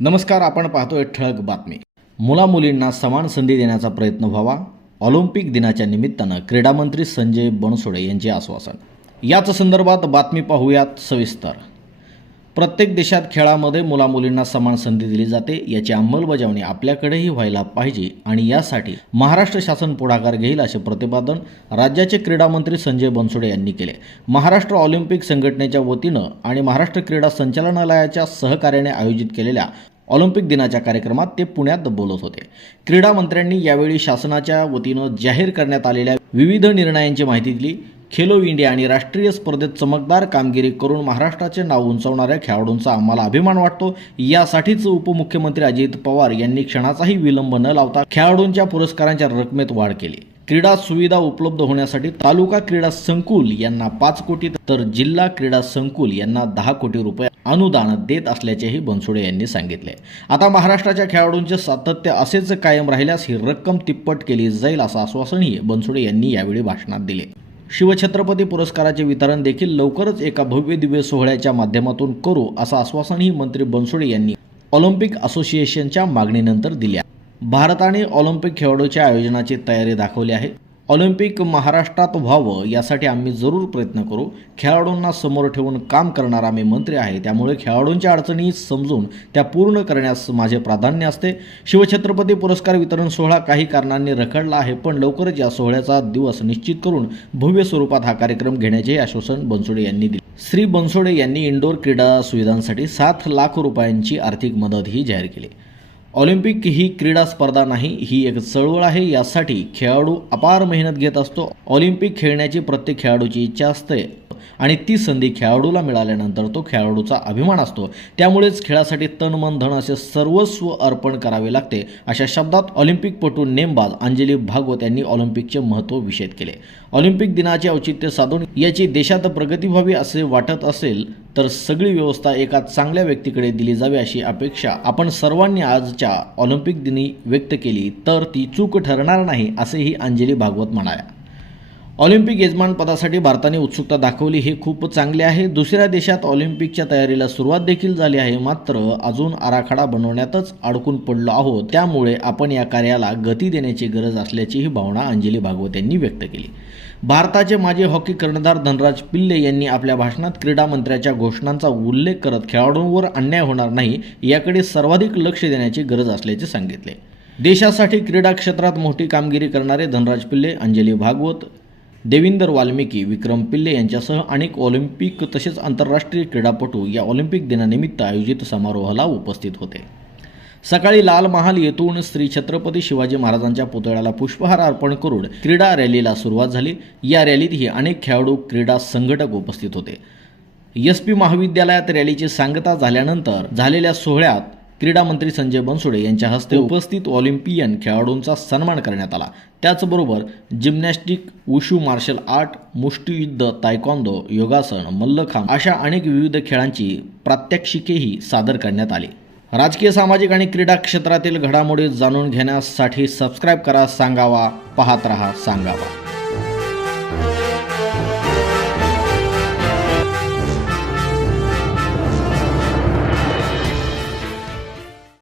नमस्कार आपण पाहतोय ठळक बातमी. मुलामुलींना समान संधी देण्याचा प्रयत्न व्हावा. ऑलिम्पिक दिनाच्या निमित्तानं क्रीडामंत्री संजय बनसोडे यांचे आश्वासन. याच संदर्भात बातमी पाहूयात सविस्तर. प्रत्येक देशात खेळामध्ये मुलामुलींना समान संधी दिली जाते. याची अंमलबजावणी आपल्याकडेही व्हायला पाहिजे आणि यासाठी महाराष्ट्र शासन पुढाकार घेईल असे प्रतिपादन राज्याचे क्रीडा मंत्री संजय बनसोडे यांनी केले. महाराष्ट्र ऑलिम्पिक संघटनेच्या वतीनं आणि महाराष्ट्र क्रीडा संचालनालयाच्या सहकार्याने आयोजित केलेल्या ऑलिम्पिक दिनाच्या कार्यक्रमात ते पुण्यात बोलत होते. क्रीडा मंत्र्यांनी यावेळी शासनाच्या वतीनं जाहीर करण्यात आलेल्या विविध निर्णयांची माहिती दिली. खेलो इंडिया आणि राष्ट्रीय स्पर्धेत चमकदार कामगिरी करून महाराष्ट्राचे नाव उंचावणाऱ्या खेळाडूंचा आम्हाला अभिमान वाटतो. यासाठीच उपमुख्यमंत्री अजित पवार यांनी क्षणाचाही विलंब न लावता खेळाडूंच्या पुरस्कारांच्या रकमेत वाढ केली. क्रीडा सुविधा उपलब्ध होण्यासाठी तालुका क्रीडा संकुल यांना पाच कोटी तर जिल्हा क्रीडा संकुल यांना दहा कोटी रुपये अनुदान देत असल्याचेही बनसोडे यांनी सांगितले. आता महाराष्ट्राच्या खेळाडूंचे सातत्य असेच कायम राहिल्यास ही रक्कम तिप्पट केली जाईल असं आश्वासनही बनसोडे यांनी यावेळी भाषणात दिले. शिवछत्रपती पुरस्काराचे वितरण देखील लवकरच एका भव्य दिव्य सोहळ्याच्या माध्यमातून करू असं आश्वासनही मंत्री बनसोडे यांनी ऑलिम्पिक असोसिएशनच्या मागणीनंतर दिल्या. भारताने ऑलिम्पिक खेळाडूच्या आयोजनाची तयारी दाखवली आहे. ऑलिम्पिक महाराष्ट्रात व्हावं यासाठी आम्ही जरूर प्रयत्न करू. खेळाडूंना समोर ठेवून काम करणारा आम्ही मंत्री आहे. त्यामुळे खेळाडूंच्या अडचणी समजून त्या पूर्ण करण्यास माझे प्राधान्य असते. शिवछत्रपती पुरस्कार वितरण सोहळा काही कारणांनी रखडला आहे पण लवकरच या सोहळ्याचा दिवस निश्चित करून भव्य स्वरूपात हा कार्यक्रम घेण्याचे आश्वासन बनसोडे यांनी दिले. श्री बनसोडे यांनी इंडोर क्रीडा सुविधांसाठी सात लाख रुपयांची आर्थिक मदतही जाहीर केली. ऑलिम्पिक ही क्रीडा स्पर्धा नाही ही एक चळवळ आहे. यासाठी खेळाडू अपार मेहनत घेत असतो. ऑलिम्पिक खेळण्याची प्रत्येक खेळाडूची इच्छा असते. आणि ती संधी खेळाडूला मिळाल्यानंतर तो खेळाडूचा अभिमान असतो. त्यामुळेच खेळासाठी तन मन धन असे सर्वस्व अर्पण करावे लागते अशा शब्दात ऑलिम्पिकपटू नेमबाज अंजली भागवत यांनी ऑलिम्पिकचे महत्त्व विषेद केले. ऑलिम्पिक दिनाचे औचित्य साधून याची देशात प्रगती व्हावी असे वाटत असेल तर सगळी व्यवस्था एका चांगल्या व्यक्तीकडे दिली जावी अशी अपेक्षा आपण सर्वांनी आजच्या ऑलिम्पिक दिनी व्यक्त केली तर ती चूक ठरणार नाही असेही अंजली भागवत म्हणाल्या. ऑलिम्पिक यजमानपदासाठी भारताने उत्सुकता दाखवली हे खूप चांगले आहे. दुसऱ्या देशात ऑलिम्पिकच्या तयारीला सुरुवात देखील झाली आहे. मात्र अजून आराखडा बनवण्यातच अडकून पडलो आहोत. त्यामुळे आपण या कार्याला गती देण्याची गरज असल्याचीही भावना अंजली भागवत यांनी व्यक्त केली. भारताचे माजी हॉकी कर्णधार धनराज पिल्ले यांनी आपल्या भाषणात क्रीडा मंत्र्याच्या घोषणांचा उल्लेख करत खेळाडूंवर अन्याय होणार नाही याकडे सर्वाधिक लक्ष देण्याची गरज असल्याचे सांगितले. देशासाठी क्रीडा क्षेत्रात मोठी कामगिरी करणारे धनराज पिल्ले अंजली भागवत देविंदर वाल्मिकी विक्रम पिल्ले यांच्यासह अनेक ऑलिम्पिक तसेच आंतरराष्ट्रीय क्रीडापटू या ऑलिम्पिक दिनानिमित्त आयोजित समारोहाला उपस्थित होते. सकाळी लाल महाल येथून श्री छत्रपती शिवाजी महाराजांच्या पुतळ्याला पुष्पहार अर्पण करून क्रीडा रॅलीला सुरुवात झाली. या रॅलीतही अनेक खेळाडू क्रीडा संघटक उपस्थित होते. एस पी महाविद्यालयात रॅलीची सांगता झाल्यानंतर झालेल्या सोहळ्यात क्रीडा मंत्री संजय बनसोडे यांच्या हस्ते उपस्थित ऑलिम्पियन खेळाडूंचा सन्मान करण्यात आला. त्याचबरोबर जिम्नॅस्टिक उशू मार्शल आर्ट मुष्टियुद्ध तायकॉन्दो योगासन मल्लखांब अशा अनेक विविध खेळांची प्रात्यक्षिकेही सादर करण्यात आली. राजकीय सामाजिक आणि क्रीडा क्षेत्रातील घडामोडी जाणून घेण्यासाठी सबस्क्राईब करा सांगावा पाहत रहा सांगावा.